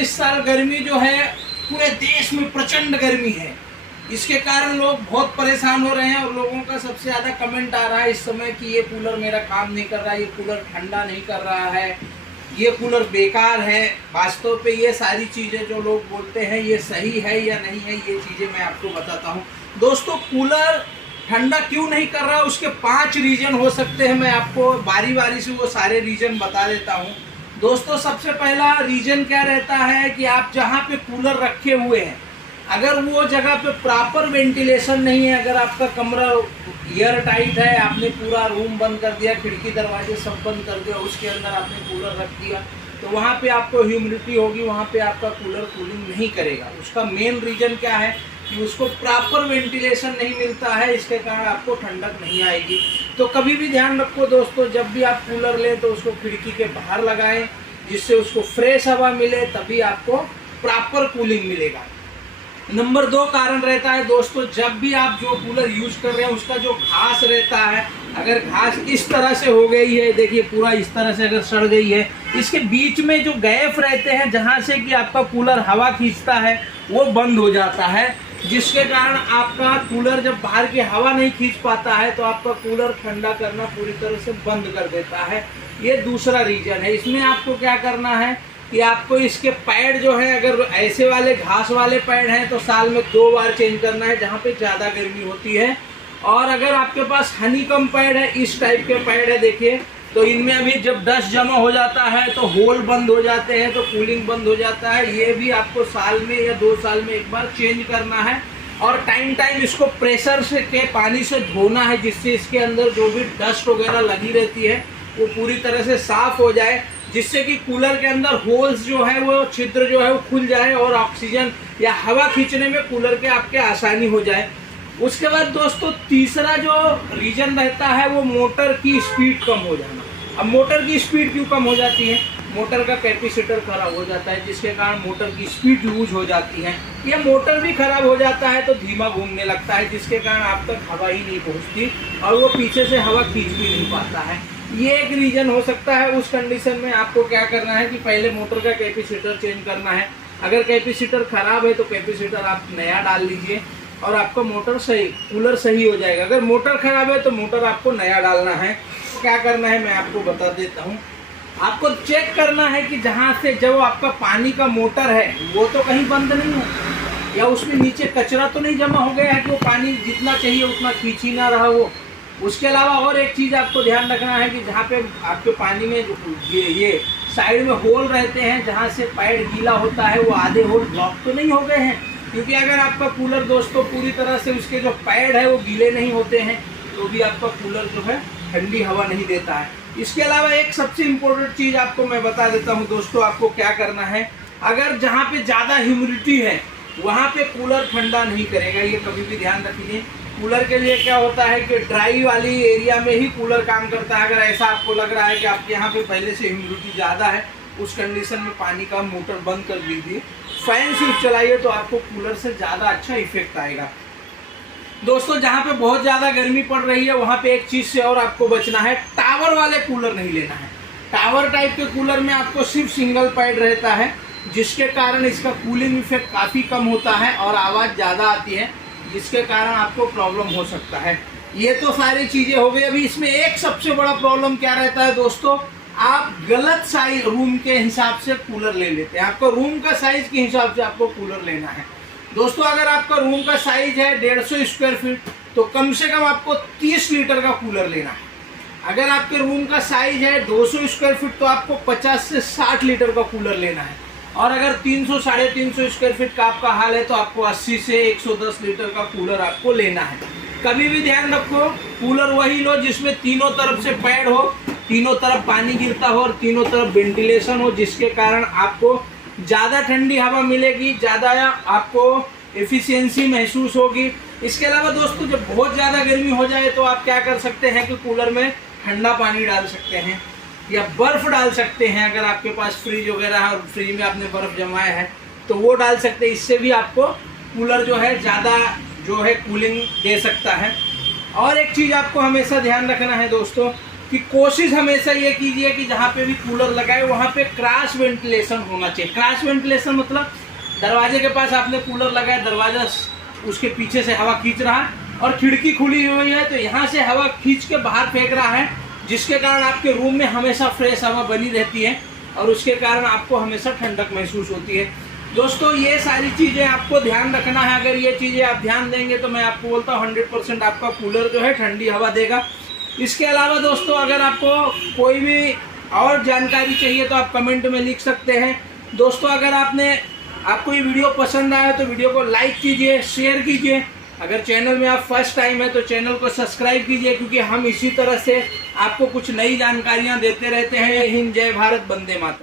इस साल गर्मी जो है पूरे देश में प्रचंड गर्मी है। इसके कारण लोग बहुत परेशान हो रहे हैं और लोगों का सबसे ज़्यादा कमेंट आ रहा है इस समय कि ये कूलर मेरा काम नहीं कर रहा है, ये कूलर ठंडा नहीं कर रहा है, ये कूलर बेकार है। वास्तव पे ये सारी चीज़ें जो लोग बोलते हैं ये सही है या नहीं है, ये चीज़ें मैं आपको बताता हूँ। दोस्तों, कूलर ठंडा क्यों नहीं कर रहा, उसके 5 रीज़न हो सकते हैं। मैं आपको बारी बारी से वो सारे रीज़न बता देता हूँ। दोस्तों, सबसे पहला रीज़न क्या रहता है कि आप जहाँ पे कूलर रखे हुए हैं, अगर वो जगह पे प्रॉपर वेंटिलेशन नहीं है, अगर आपका कमरा एयर टाइट है, आपने पूरा रूम बंद कर दिया, खिड़की दरवाजे सब बंद कर दिया, उसके अंदर आपने कूलर रख दिया, तो वहाँ पे आपको ह्यूमिडिटी होगी, वहाँ पे आपका कूलर कूलिंग नहीं करेगा। उसका मेन रीज़न क्या है कि उसको प्रॉपर वेंटिलेशन नहीं मिलता है, इसके कारण आपको ठंडक नहीं आएगी। तो कभी भी ध्यान रखो दोस्तों, जब भी आप कूलर लें तो उसको खिड़की के बाहर लगाएं, जिससे उसको फ्रेश हवा मिले, तभी आपको प्रॉपर कूलिंग मिलेगा। नंबर 2 कारण रहता है दोस्तों, जब भी आप जो कूलर यूज कर रहे हैं उसका जो घास रहता है, अगर घास इस तरह से हो गई है, देखिए पूरा इस तरह से अगर सड़ गई है, इसके बीच में जो गैप रहते हैं जहां से कि आपका कूलर हवा खींचता है वो बंद हो जाता है, जिसके कारण आपका कूलर जब बाहर की हवा नहीं खींच पाता है तो आपका कूलर ठंडा करना पूरी तरह से बंद कर देता है। ये दूसरा रीजन है। इसमें आपको क्या करना है कि आपको इसके पैड जो है, अगर ऐसे वाले घास वाले पैड हैं तो साल में 2 बार चेंज करना है जहाँ पे ज़्यादा गर्मी होती है। और अगर आपके पास हनीकम पैड है, इस टाइप के पैड है देखिए, तो इनमें अभी जब डस्ट जमा हो जाता है तो होल बंद हो जाते हैं, तो कूलिंग बंद हो जाता है। ये भी आपको साल में या 2 साल में एक बार चेंज करना है और टाइम टाइम इसको प्रेशर से के पानी से धोना है, जिससे इसके अंदर जो भी डस्ट वगैरह लगी रहती है वो पूरी तरह से साफ हो जाए, जिससे कि कूलर के अंदर होल्स जो है, वो छिद्र जो है वो खुल जाए और ऑक्सीजन या हवा खींचने में कूलर के आपके आसानी हो जाए। उसके बाद दोस्तों, तीसरा जो रीजन रहता है वो मोटर की स्पीड कम हो जाना। अब मोटर की स्पीड क्यों कम हो जाती है? मोटर का कैपेसिटर खराब हो जाता है, जिसके कारण मोटर की स्पीड लूज हो जाती है। ये मोटर भी खराब हो जाता है तो धीमा घूमने लगता है, जिसके कारण आप तक हवा ही नहीं पहुँचती और वो पीछे से हवा खींच भी नहीं पाता है। ये एक रीजन हो सकता है। उस कंडीशन में आपको क्या करना है कि पहले मोटर का कैपेसिटर चेंज करना है। अगर कैपेसिटर खराब है तो कैपेसिटर आप नया डाल लीजिए और आपका मोटर सही, कूलर सही हो जाएगा। अगर मोटर खराब है तो मोटर आपको नया डालना है। क्या करना है मैं आपको बता देता हूँ। आपको चेक करना है कि जहाँ से जो आपका पानी का मोटर है वो तो कहीं बंद नहीं है, या उसमें नीचे कचरा तो नहीं जमा हो गया है कि वो पानी जितना चाहिए उतना खींच ही ना रहा वो। उसके अलावा और एक चीज़ आपको ध्यान रखना है कि जहाँ पे आपके पानी में ये साइड में होल रहते हैं, जहाँ से पैड गीला होता है, वो आधे होल ब्लॉक तो नहीं हो गए हैं। क्योंकि अगर आपका कूलर दोस्तों पूरी तरह से उसके जो पैड है वो गीले नहीं होते हैं तो भी आपका कूलर जो है ठंडी हवा नहीं देता है। इसके अलावा एक सबसे इम्पोर्टेंट चीज़ आपको मैं बता देता हूँ दोस्तों, आपको क्या करना है। अगर जहाँ पे ज़्यादा ह्यूमिडिटी है वहाँ पे कूलर ठंडा नहीं करेगा, ये कभी भी ध्यान रखिए। कूलर के लिए क्या होता है कि ड्राई वाली एरिया में ही कूलर काम करता है। अगर ऐसा आपको लग रहा है कि आपके यहाँ पे पहले से ह्यूमिडिटी ज़्यादा है, उस कंडीशन में पानी का मोटर बंद कर दीजिए, फैन स्विच चलाइए, तो आपको कूलर से ज़्यादा अच्छा इफेक्ट आएगा। दोस्तों, जहाँ पे बहुत ज़्यादा गर्मी पड़ रही है वहाँ पे एक चीज़ से और आपको बचना है, टावर वाले कूलर नहीं लेना है। टावर टाइप के कूलर में आपको सिर्फ सिंगल पैड रहता है, जिसके कारण इसका कूलिंग इफेक्ट काफ़ी कम होता है और आवाज़ ज़्यादा आती है, जिसके कारण आपको प्रॉब्लम हो सकता है। ये तो सारी चीज़ें हो गई। अभी इसमें एक सबसे बड़ा प्रॉब्लम क्या रहता है दोस्तों, आप गलत साइज रूम के हिसाब से कूलर ले लेते हैं। आपको रूम का साइज के हिसाब से आपको कूलर लेना है। दोस्तों, अगर आपका रूम का साइज है 150 स्क्वायर फीट तो कम से कम आपको 30 लीटर का कूलर लेना है। अगर आपके रूम का साइज है 200 स्क्वायर फीट तो आपको 50 से 60 लीटर का कूलर लेना है। और अगर 300 साढ़े 300 स्क्वायर फीट का आपका हाल है तो आपको 80 से 110 लीटर का कूलर आपको लेना है। कभी भी ध्यान रखो, कूलर वही लो जिसमें तीनों तरफ से पैड हो, तीनों तरफ पानी गिरता हो और तीनों तरफ वेंटिलेशन हो, जिसके कारण आपको ज़्यादा ठंडी हवा मिलेगी, ज़्यादा आपको एफिशिएंसी महसूस होगी। इसके अलावा दोस्तों, जब बहुत ज़्यादा गर्मी हो जाए तो आप क्या कर सकते हैं कि कूलर में ठंडा पानी डाल सकते हैं या बर्फ़ डाल सकते हैं। अगर आपके पास फ्रिज वगैरह है और फ्रिज में आपने बर्फ़ जमाया है तो वो डाल सकते हैं। इससे भी आपको कूलर जो है ज़्यादा जो है कूलिंग दे सकता है। और एक चीज़ आपको हमेशा ध्यान रखना है दोस्तों कि कोशिश हमेशा ये कीजिए कि जहाँ पे भी कूलर लगाए वहाँ पे क्रॉस वेंटिलेशन होना चाहिए। क्रॉस वेंटिलेशन मतलब दरवाजे के पास आपने कूलर लगाया, दरवाजा उसके पीछे से हवा खींच रहा है और खिड़की खुली हुई है तो यहाँ से हवा खींच के बाहर फेंक रहा है, जिसके कारण आपके रूम में हमेशा फ्रेश हवा बनी रहती है और उसके कारण आपको हमेशा ठंडक महसूस होती है। दोस्तों ये सारी चीज़ें आपको ध्यान रखना है। अगर ये चीज़ें आप ध्यान देंगे तो मैं आपको बोलता हूँ 100% आपका कूलर जो है ठंडी हवा देगा। इसके अलावा दोस्तों अगर आपको कोई भी और जानकारी चाहिए तो आप कमेंट में लिख सकते हैं। दोस्तों अगर आपको ये वीडियो पसंद आया तो वीडियो को लाइक कीजिए, शेयर कीजिए। अगर चैनल में आप फर्स्ट टाइम है तो चैनल को सब्सक्राइब कीजिए, क्योंकि हम इसी तरह से आपको कुछ नई जानकारियाँ देते रहते हैं। हिंद, जय भारत, वंदे मातरम।